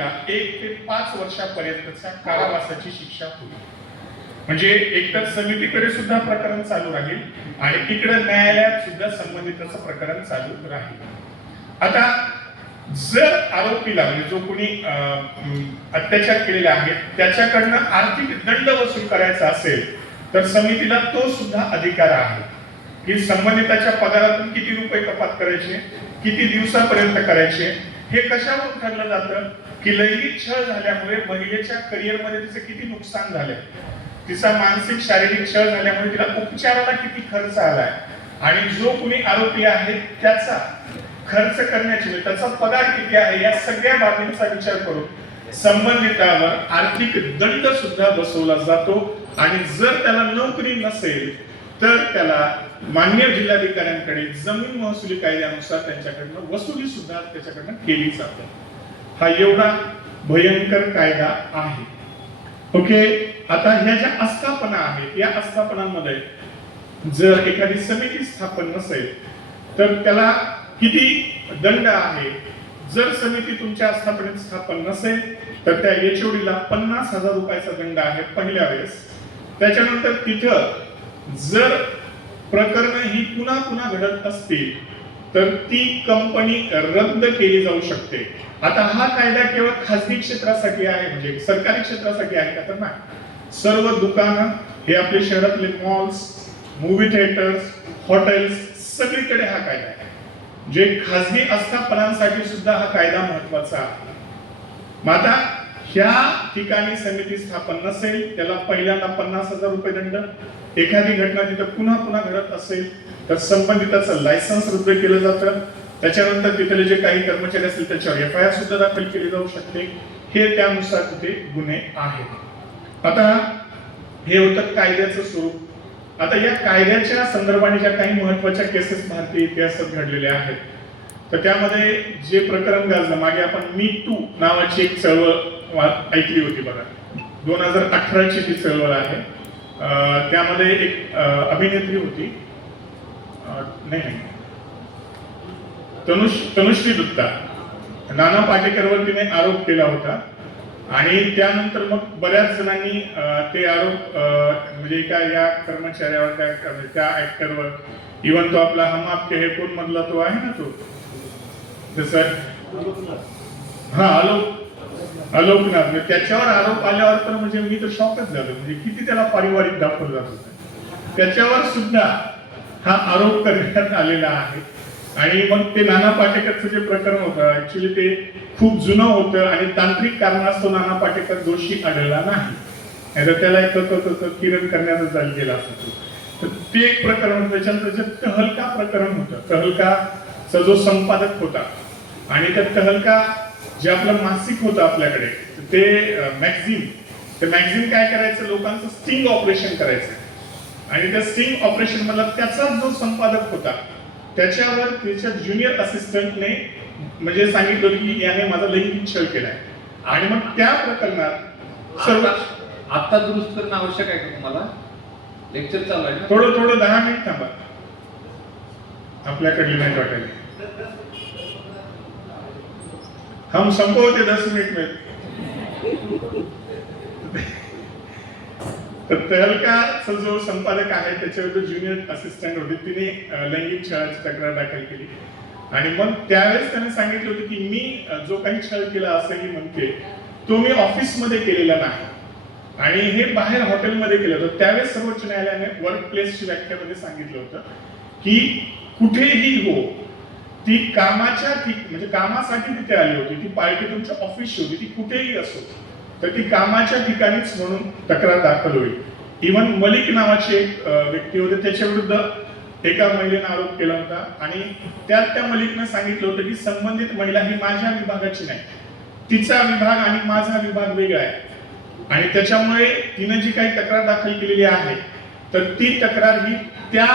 1 ते 5 वर्षापर्यंतच्या कारावासाची शिक्षा होईल. म्हणजे एकतर समितीकडे सुद्धा प्रकरण चालू राहील आणि इकडे न्यायालयात सुद्धा संबंधिताचं प्रकरण चालू राहील. आता जर आरोपीला म्हणजे जो कोणी अत्याचार केलेला आहे त्याच्याकडनं आर्थिक दंड वसूल करायचा असेल तर समितीला तो सुद्धा अधिकार आहे की संबंधिताच्या पगारातून किती रुपये कपात करायचे, किती दिवसापर्यंत करायचे. हे कशावरून ठरलं जातं की लैंगिक छळ झाल्यामुळे महिलेच्या करिअरमध्ये तिचं किती नुकसान झालंय, तिचा मानसिक शारीरिक छळ झाल्यामुळे तिला उपचाराला किती खर्च आलाय आणि जो कोणी आरोपी आहे त्याचा खर्च करण्याची म्हणजे त्याचा पगार किती आहे या सगळ्या बाबींचा विचार करून संबंधितावर आर्थिक दंड सुद्धा बसवला जातो. आणि जर त्याला नोकरी नसेल तर त्याला मान्य जिल्हाधिकाऱ्यांकडे जमीन महसुली कायद्यानुसार त्यांच्याकडनं वसुली सुद्धा त्याच्याकडनं केली जाते. हा एवढा भयंकर कायदा आहे. ओके, आता ह्या ज्या आस्थापना आहेत या आस्थापनांमध्ये जर एखादी समिती स्थापन नसेल तर त्याला किती दंड आहे. जर समिती तुमच्या आस्थापनेत स्थापन नसेल तर त्या एचओडीला 50,000 रुपयाचा दंड आहे पहिल्या वेळेस. त्याच्यानंतर तिथं जर प्रकरण ही पुन्हा पुन्हा घडत असतील तर ती कंपनी रद्द केली जाऊ शकते. आता हा कायदा केवळ खासगी क्षेत्रासाठी आहे म्हणजे सरकारी क्षेत्रासाठी आहे का तर नाही. सर्व दुकानं हे आपले शहरातले मॉल्स, मूवी थिएटर्स, हॉटेल्स सगळीकडे हा कायदा आहे. जे खासगी आस्थापनांसाठी सुद्धा हा कायदा महत्वाचा आहे. मग आता ह्या ठिकाणी समिती स्थापन नसेल त्याला पहिल्यांदा 50,000 रुपये दंड. एखादी घटना तिथं पुन्हा पुन्हा घडत असेल तर संबंधिताचं लायसन्स रद्द केलं जातं. त्याच्यानंतर तिथले जे काही कर्मचारी असतील त्याच्यावर एफआयआर सुद्धा दाखल केली जाऊ शकते. हे त्यानुसार तिथे गुन्हे आहेत. आता हे होतं कायद्याचं स्वरूप. आता या कायद्याच्या संदर्भाने ज्या काही महत्वाच्या केसेस भारतीय इतिहासात घडलेल्या आहेत तर त्यामध्ये जे प्रकरण गाजलं मागे आपण मी टू नावाची एक चळवळ ऐकली होती बघा. 2018ची ती चळवळ आहे. त्यामध्ये एक अभिनेत्री होती नाही तनुश्री दत्ता. नाना पाटेकरवर तिने आरोप केला होता आणि त्यानंतर मग बऱ्याच जणांनी ते आरोप म्हणजे एका या कर्मचाऱ्यावर त्या ऍक्टरवर इव्हन तो आपला हम आपके हे कोण मधला तो आहे ना तो जसं हा आलोकनाथ त्याच्यावर आरोप आल्यावर तर म्हणजे मी तर शॉकच झालो. म्हणजे किती त्याला पारिवारिक दाखवलं जात होतं. त्याच्यावर सुद्धा हा आरोप करण्यात आलेला आहे. आणि मग ते नाना पाटेकरचं जे प्रकरण होतं ऍक्च्युली ते खूप जुनं होतं आणि तांत्रिक कारणास्तव नाना पाटेकर दोषी आढळला नाही. त्याला एक किरण करण्याचा गेला असतो. तर ते एक प्रकरण होतं. त्याच्यानंतर तहलका प्रकरण होतं. तहलकाचा जो संपादक होता आणि त्या तहलका जे आपलं मासिक होतं आपल्याकडे ते मॅगझिन काय करायचं लोकांचं स्टिंग ऑपरेशन करायचं आणि त्या स्टिंग ऑपरेशन मधला त्याचा जो संपादक होता त्याच्यावर त्याच्या ज्युनियर असिस्टंटने म्हणजे सांगितलं की याने माझा लैंगिक छळ केलाय आणि मग त्या प्रकरणात सर्व आता दुरुस्त करणं आवश्यक आहे का तुम्हाला? लेक्चर चालू आहे ना? थोडं 10 मिनिट थांबा. आपल्याकडे नाही वाटेल हम संपवते 10 मिनिट में. तर तहलकाचा जो संपादक आहे त्याच्यावर ज्युनियर असिस्टंट होती तिने लैंगिक छळाची तक्रार दाखल केली आणि मग त्यावेळेस त्याने सांगितलं होतं की मी जो काही छळ केला असंही म्हणते तो मी ऑफिसमध्ये केलेला नाही आणि हे बाहेर हॉटेलमध्ये केलं होतं. त्यावेळेस सर्वोच्च न्यायालयाने वर्क प्लेसची व्याख्यामध्ये सांगितलं होतं की कुठेही हो ती कामाच्या म्हणजे कामासाठी तिथे आली होती, ती पार्टी तुमच्या ऑफिसची होती, ती कुठेही असो तर ती कामाच्या ठिकाणीच म्हणून तक्रार दाखल होईल. इव्हन मलिक नावाचे एक व्यक्ती होते त्याच्या विरुद्ध एका महिलेने आरोप केला होता आणि त्यात त्या मलिकने सांगितलं होतं की संबंधित महिला ही माझ्या विभागाची नाही, तिचा विभाग आणि माझा विभाग वेगळा आहे आणि त्याच्यामुळे तिने जी काही तक्रार दाखल केलेली आहे तर ती तक्रार ही त्या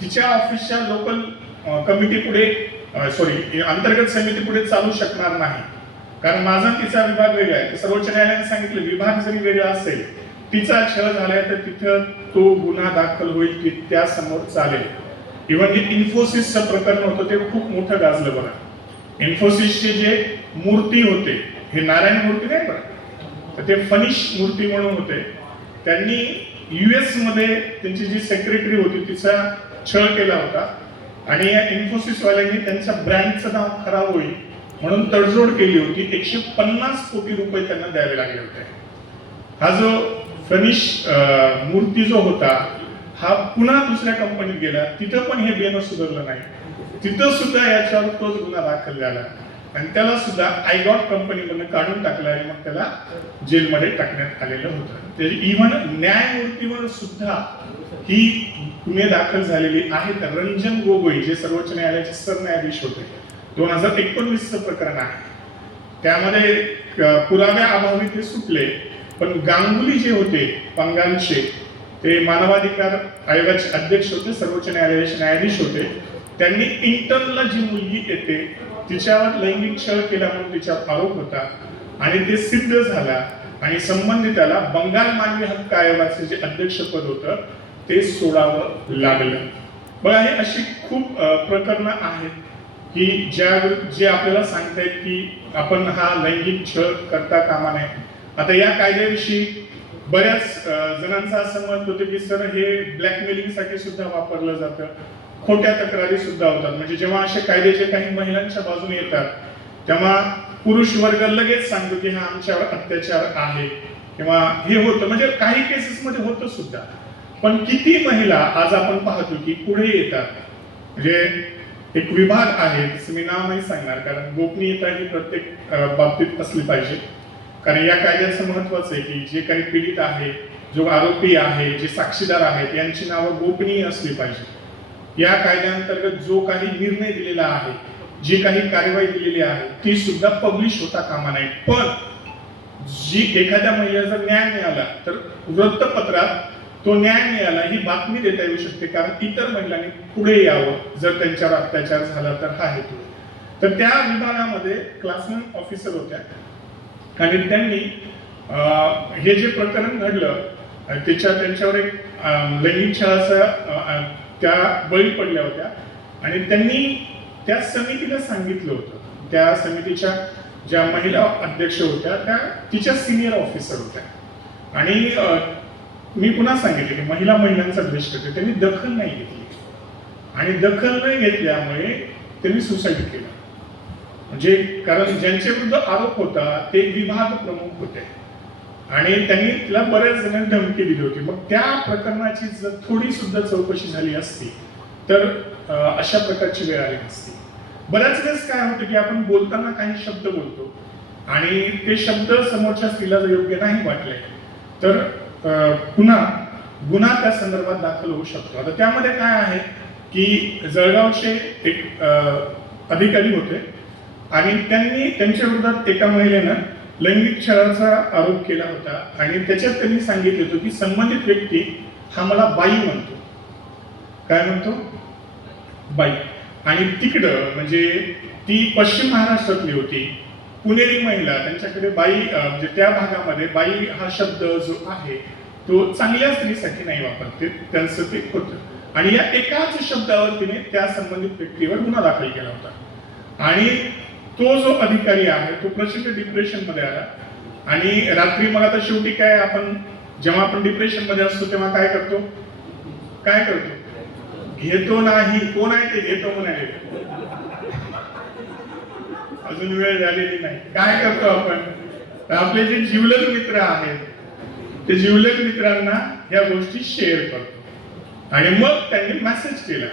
तिच्या ऑफिसच्या लोकल कमिटी पुढे अंतर्गत समिती पुढे चालू शकणार नाही कारण माझा तिचा विभाग वेगळा आहे. सर्वोच्च न्यायालयाने सांगितलं विभाग जरी वेगळा असेल तिचा छळ झालाय तर तिथं तो गुन्हा दाखल होईल की त्या समोर चालेल. इव्हन जे इन्फोसिसचं प्रकरण होतं ते खूप मोठं गाजलं बघा. इन्फोसिसचे जे मूर्ती होते हे नारायण मूर्ती नाही बरं, तर ते फनिश मूर्ती म्हणून होते. त्यांनी US मध्ये त्यांची जी सेक्रेटरी होती तिचा छळ केला होता आणि या इन्फोसिस वाल्यांनी त्यांच्या ब्रँडचं नाव खराब होईल म्हणून तडजोड केली होती. 150 कोटी रुपये त्यांना द्यावे लागले होते. हा जो फनिश मूर्ती जो होता हा पुन्हा दुसऱ्या कंपनीत गेला, तिथं पण हे बेन सुधारलं नाही, तिथं सुद्धा याच्यावर तोच गुन्हा दाखल झाला आणि त्याला सुद्धा आयगॉट कंपनीमधून काढून टाकलं आणि मग त्याला जेलमध्ये टाकण्यात आलेलं होतं. त्याची इव्हन न्यायमूर्तीवर सुद्धा ही गुन्हे दाखल झालेली आहेत. रंजन गोगोई जे सर्वोच्च न्यायालयाचे सरन्यायाधीश होते, 2019चं प्रकरण आहे. त्यामध्ये पुराव्या अभावी ते सुटले, पण गांगुली जे होते बंगालचे, ते मानवाधिकार आयोगाचे अध्यक्ष होते, सर्वोच्च न्यायालयाचे न्यायाधीश होते. त्यांनी इंटर्नला जी मुलगी येते तिच्यावर लैंगिक छळ केला म्हणून तिच्यावर आरोप होता आणि ते सिद्ध झाला आणि संबंधिताला बंगाल मानवी हक्क आयोगाचे जे अध्यक्षपद होतं ते सोडावं लागलं. बघा, हे अशी खूप प्रकरणं आहेत की जे आपल्याला सांगतायत की आपण हा लैंगिक छळ करता कामा नये. आता या कायद्याविषयी बऱ्याच जणांचं असं मत होतं की सर हे ब्लॅकमेलिंग साठी सुद्धा वापरलं जातं, खोट्या तक्रारी सुद्धा होतात. म्हणजे जेव्हा असे कायदे जे काही महिलांच्या बाजूने येतात तेव्हा पुरुष वर्ग लगेच सांगतो की हा आमच्यावर अत्याचार आहे किंवा हे होतं. म्हणजे काही केसेस मध्ये होतं सुद्धा. पण किती महिला आज आपण पाहतो की पुढे येतात. म्हणजे एक विभाग आहे, तसं मी नाव नाही सांगणार कारण गोपनीयता ही प्रत्येक बाबतीत असली पाहिजे. कारण या कायद्याचं महत्वाचं आहे की जे काही पीडित आहे, जो आरोपी आहे, जे साक्षीदार आहेत यांची नावं गोपनीय असली पाहिजे. या कायद्याअंतर्गत जो काही निर्णय दिलेला आहे, जी काही कार्यवाही दिलेली आहे ती सुद्धा पब्लिश होता कामा नये. पण जी एखाद्या महिलेचा न्याय मिळाला तर वृत्तपत्रात तो न्याय मिळाला ही बातमी देता येऊ शकते, कारण इतर महिलांनी पुढे यावं जर त्यांच्यावर अत्याचार झाला तर हा हेतू. तर त्या विभागामध्ये क्लासरूम ऑफिसर होत्या आणि त्यांनी हे जे प्रकरण घडलं त्यांच्यावर एक लैंगिक छळाचा त्या बळी पडल्या होत्या आणि त्यांनी त्या समितीला सांगितलं होतं. त्या समितीच्या ज्या महिला अध्यक्ष होत्या त्या तिच्या सिनियर ऑफिसर होत्या आणि मी पुन्हा सांगितले की महिलांचा द्वेष करते, त्यांनी दखल नाही घेतली आणि दखल नाही घेतल्यामुळे त्यांनी सुसाईड केलं. म्हणजे कारण ज्यांच्या विरुद्ध आरोप होता ते विभाग प्रमुख होते आणि त्यांनी तिला बऱ्याच जणांनी धमकी दिली होती. मग त्या प्रकरणाची जर थोडी सुद्धा चौकशी झाली असती तर अशा प्रकारची वेळ आली नसती. बऱ्याच वेळेस काय होतं की आपण बोलताना काही शब्द बोलतो आणि ते शब्द समोरच्या स्त्रीला जर योग्य नाही वाटले तर पुन्हा गुन्हा त्या संदर्भात दाखल होऊ शकतो. आता त्यामध्ये काय आहे की जळगावचे एक अधिकारी होते आणि त्यांनी त्यांच्या विरोधात एका महिलेनं लैंगिक छळाचा आरोप केला होता आणि त्याच्यात त्यांनी सांगितलं होतं की संबंधित व्यक्ती हा मला बाई म्हणतो. काय म्हणतो? बाई. आणि तिकडं म्हणजे ती पश्चिम महाराष्ट्रातली होती, पुणेरी महिला, त्यांच्याकडे बाई म्हणजे त्या भागामध्ये बाई हा शब्द जो आहे तो चांगल्या स्त्रीसाठी नाही वापरते, त्यांचं ते होतं आणि या एकाच शब्दावर तिने त्या संबंधित व्यक्तीवर गुन्हा दाखल केला होता आणि तो जो अधिकारी आहे तो प्रचंड डिप्रेशन मध्ये आला आणि रात्री मग आता शेवटी काय आपण जेव्हा आपण डिप्रेशन मध्ये असतो तेव्हा काय करतो? घेतो नाही, कोण आहे ते घेतो म्हणाले, अजून वेळ झालेली नाही. काय करतो आपण? आपले जे जिवलग मित्र आहेत ते जिवलग मित्रांना या गोष्टी शेअर करतो आणि मग त्यांनी मेसेज केला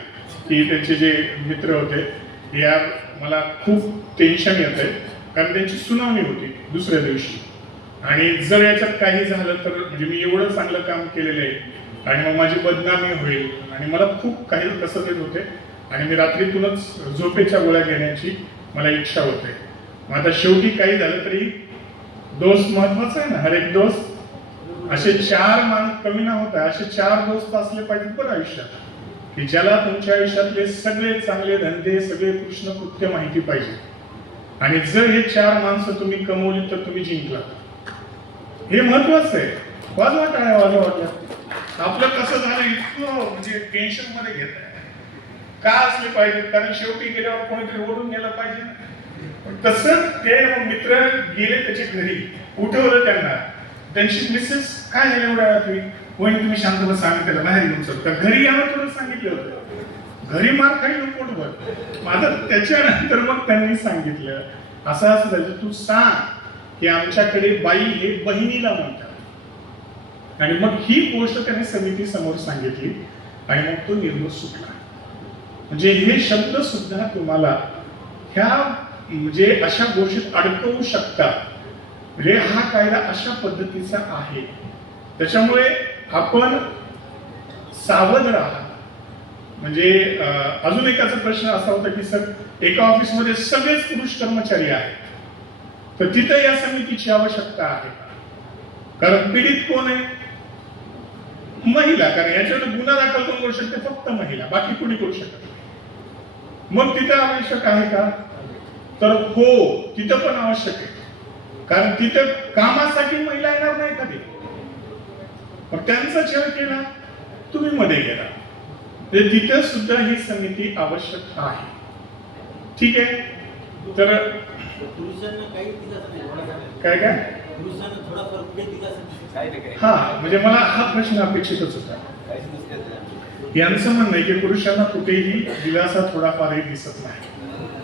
की त्यांचे जे मित्र होते यार मला खूप टेन्शन येतंय कारण त्यांची सुनावणी होती दुसऱ्या दिवशी आणि जर याच्यात काही झालं तर म्हणजे मी एवढं चांगलं काम केलेलं आहे आणि मग माझी बदनामी होईल आणि मला खूप काही कसं येत होते आणि मी रात्रीतूनच झोपेच्या गोळ्या घेण्याची मला इच्छा होते. मग आता शेवटी काही झालं तरी दोस्त महत्वाचा आहे ना, हर एक दोस्त. असे 4 माणूस कमी ना होता, असे 4 दोस्त असले पाहिजेत बरं आयुष्यात की ज्याला तुमच्या आयुष्यातले सगळे चांगले धंदे, सगळे कृष्ण कृत्य माहिती पाहिजे आणि जर हे 4 माणसं तुम्ही कमवली तर तुम्ही जिंकला. हे महत्वाचं आहे. वाजवा टाळ्या, वाजवा. आपलं कसं झालं इतकं म्हणजे टेन्शन मध्ये घेत आहे का असले पाहिजे, कारण शेवटी गेल्यावर कोणीतरी ओढून नेलं पाहिजे. तसं ते मित्र गेले त्याच्या घरी, उठवलं त्यांना. त्यांची मिसेस काय झालं एवढ्या रात्री? वहिनी तुम्ही शांत बसा, आम्ही त्याला बाहेर घेऊन चलतो. घरी यावं तुला सांगितलं होतं, घरी मार खाईल पोटभर. माझं त्याच्यानंतर मग त्यांनी सांगितलं असं असं झालं, तू सांग की आमच्याकडे बाई हे बहिणीला म्हणतात. आणि मग ही गोष्ट त्याने समिती समोर सांगितली आणि मग तो निर्णय सुटला. म्हणजे हे शब्द सुद्धा तुम्हाला ह्या म्हणजे अशा गोष्टीत अडकवू शकतात. म्हणजे हा कायदा अशा पद्धतीचा आहे. त्याच्यामुळे आपण सावध राहा. म्हणजे अजून एकाचा प्रश्न असा होता की सर एका ऑफिसमध्ये सगळेच पुरुष कर्मचारी आहेत, तर तिथे या समितीची आवश्यकता आहे का? कारण पीडित कोण आहे? महिला. कारण याच्यावर गुन्हा दाखल कोण करू शकते? फक्त महिला, बाकी कोणी करू शकत नाही. मग तिथं आवश्यक आहे का? तर हो, तिथं पण आवश्यक आहे. कारण तिथं कामासाठी महिला येणार नाही कधी. मग त्यांचा छळ केला, तुम्ही मध्ये गेला, तिथं सुद्धा ही समिती आवश्यक आहे. ठीक आहे. तर काय काय हा म्हणजे मला हा प्रश्न अपेक्षितच होता. यांचं म्हणणं आहे की पुरुषांना कुठेही दिलासा थोडाफारही दिसत नाही.